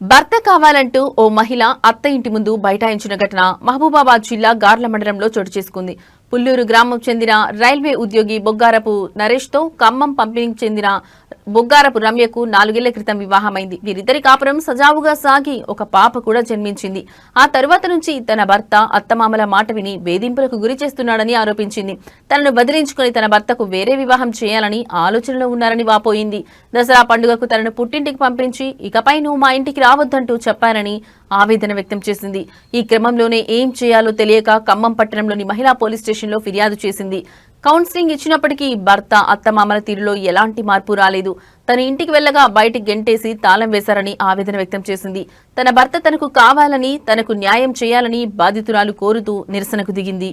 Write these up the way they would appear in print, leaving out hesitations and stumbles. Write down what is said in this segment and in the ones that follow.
భర్త కావాలంటూ ఓ మహిళ అత్త ఇంటి ముందు బైఠాయించిన ఘటన మహబూబాబాద్ జిల్లా గార్ల మండలంలో చోటు చేసుకుంది. పుల్లూరు గ్రామం చెందిన రైల్వే ఉద్యోగి బొగ్గారపు నరేష్తో ఖమ్మం పంపిణీకి చెందిన బొగ్గారపు రమ్యకు 4 ఏళ్ల క్రితం వివాహమైంది. వీరిద్దరి కాపురం సజావుగా సాగి ఒక పాప కూడా జన్మించింది. ఆ తరువాత నుంచి తన భర్త అత్తమామల మాట విని వేధింపులకు గురి చేస్తున్నాడని ఆరోపించింది. తనను బదిలించుకుని తన భర్తకు వేరే వివాహం చేయాలని ఆలోచనలో ఉన్నారని వాపోయింది. దసరా పండుగకు తనను పుట్టింటికి పంపించి ఇకపై నువ్వు మా ఇంటికి రావద్దంటూ చెప్పారని ఆవేదన వ్యక్తం చేసింది. ఈ క్రమంలోనే ఏం చేయాలో తెలియక ఖమ్మం పట్టణంలోని మహిళా పోలీస్ స్టేషన్లో ఫిర్యాదు చేసింది. కౌన్సిలింగ్ ఇచ్చినప్పటికీ భర్త అత్తమామల తీరులో ఎలాంటి మార్పు రాలేదు. తన ఇంటికి వెళ్లగా బయటికి గెంటేసి తాళం వేశారని ఆవేదన వ్యక్తం చేసింది. తన భర్త తనకు కావాలని, తనకు న్యాయం చేయాలని బాధితురాలు కోరుతూ నిరసనకు దిగింది.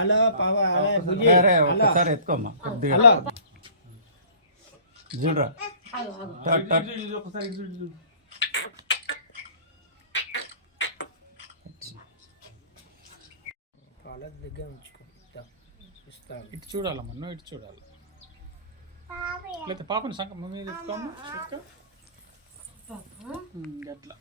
అలా పావా ఒకసారి ఎత్తుకోమ్మా కొద్దిగా చూడరా పాల దగ్గర ఉంచుకో ఇస్తాను. ఇటు చూడాలమ్మా, నువ్వు ఇటు చూడాలి. లేకపోతే పాపని సంఖ్య మీద ఎత్తుకోమ్మా, అట్లా